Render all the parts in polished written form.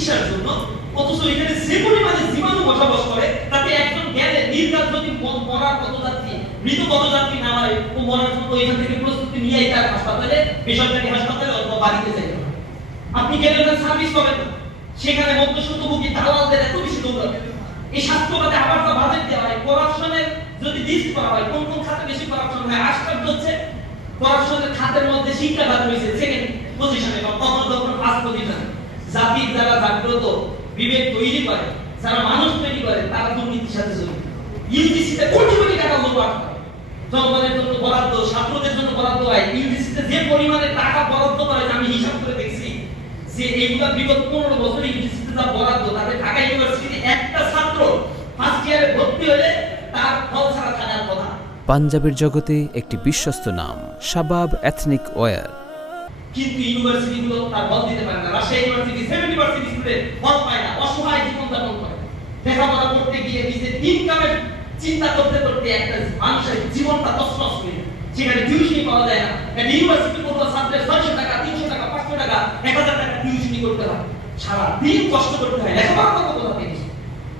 চিকিৎসার জন্য, অথচ এখানে যে পরিমাণে জীবাণু বসবাস করে তাতে একজন গেলে নির্ঘাত যদি মরার পথযাত্রী মৃত পথযাত্রী না হয় ও মরার জন্য এখান থেকে প্রস্তুতি নিয়েই তার হাসপাতালে, বেসরকারি হাসপাতালে অথবা বাড়িতে যাইতে হবে। আপনি গেলে সার্ভিস পাবেন না, সেখানে মধ্যস্বত্বভোগী দালালদের এত বেশি দৌড়াবে। এই স্বাস্থ্য খাতে আবার তো বাজেট দেওয়া হয়, করাপশনের যদি লিস্ট করা হয় কোন কোন খাতে বেশি করাপশন হয়, আশ্চর্য হচ্ছে করাপশনের খাতের মধ্যে শিক্ষা খাত রয়েছে সেকেন্ড পজিশনে বা কখনো ফার্স্ট পজিশনে। জাতির যারা জাগ্রত বিবেক তৈরি করে, যারা মানুষ তৈরি করে, তারা দুর্নীতির সাথে জড়িত। ইউজিসিতে কোটি কোটি টাকা লোপাট হয়, জনগণের জন্য বরাদ্দ, ছাত্রদের জন্য বরাদ্দ হয়। ইউজিসিতে যে পরিমাণে টাকা বরাদ্দ করে আমি হিসাব করে দেখছি যে এইগুলা বিগত 15 বছর ইউজিসিতে যা বরাদ্দ, তাতে ঢাকা ইউনিভার্সিটি একটা ছাত্র ফার্স্ট ইয়ারে ভর্তি হলে তার ফল ছাড়া থাকার কথা। পাঞ্জাবের জগতে একটি বিশ্বস্ত নাম শাবাব এথনিক ওয়্যার। কিন্তু ইউনিভার্সিটিগুলো তার ফল দিতে পারে না। রাজশাহী ইউনিভার্সিটি 70% স্টুডেন্ট ফল পায় না, অসহায় জীবন যাপন করে। লেখাপড়া করতে গিয়ে নিজের ইনকামের চিন্তা করতে করতে একটা মানুষের জীবনটা তছনছ হয়ে যায়। সেখানে টিউশনি পাওয়া যায় না। একটা ইউনিভার্সিটি পড়ুয়া ছাত্রের 600 টাকা, 300 টাকা, 500 টাকা, 1000 টাকা টিউশনি করতে হয়, সারা দিন কষ্ট করতে হয়। লেখাপড়া করতে কোথা থেকে?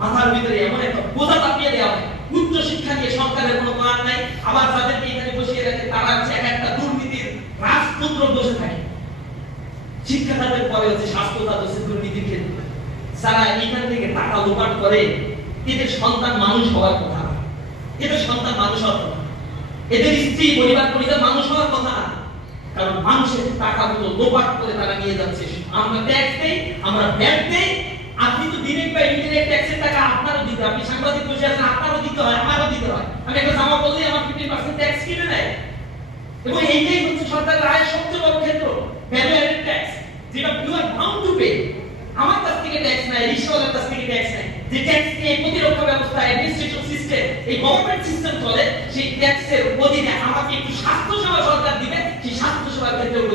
মাথার ভিতরে এমন একটা বোঝা চাপিয়ে দেওয়া হয়। উচ্চ শিক্ষা নিয়ে সরকারের কোনো প্ল্যান নাই। আবার যাদেরকে এখানে বসিয়ে রাখে তারা হচ্ছে একটা দুর্নীতির রাজপুত্র বসে থাকে। শিক্ষা খাতের পরে হচ্ছে স্বাস্থ্য খাত, হচ্ছে দুর্নীতির ক্ষেত্র। যারা এখান থেকে টাকা লোপাট করে, এদের সন্তান মানুষ হওয়ার কথা না, এদের সন্তান মানুষ হওয়ার কথা, এদের স্ত্রী পরিবার পরিবার মানুষ হওয়ার কথা না। কারণ মানুষের টাকাগুলো লোপাট করে তারা নিয়ে যাচ্ছে। আমরা ট্যাক্স দেই, আমরা ভ্যাট দেই। আপনি তো ডিরেক্ট বা ইনডিরেক্ট ট্যাক্সের টাকা আপনারও দিতে হয়। আপনি সাংবাদিক বসে আছেন, আপনারও দিতে হয়, আমারও দিতে হয়। আমি একটা জামা বললেই আমার 50% ট্যাক্স কেটে নেয়। এবং এইটাই হচ্ছে সরকারের আয়ের সবচেয়ে বড় ক্ষেত্র, ভ্যালু অ্যাডেড ট্যাক্স, যেটা you are bound to pay. আমার কাছ থেকে ট্যাক্স নাই, রিকশাওয়ালার কাছ থেকে ট্যাক্স নাই। যে ট্যাক্স নিয়ে প্রতিরক্ষা ব্যবস্থা, অ্যাডমিনিস্ট্রেশন সিস্টেম, এই গভর্নমেন্ট সিস্টেম চলে, সেই ট্যাক্সের অধীনে আমাকে একটু স্বাস্থ্য সেবা সরকার দিবে, সেই স্বাস্থ্য সেবার ক্ষেত্রেও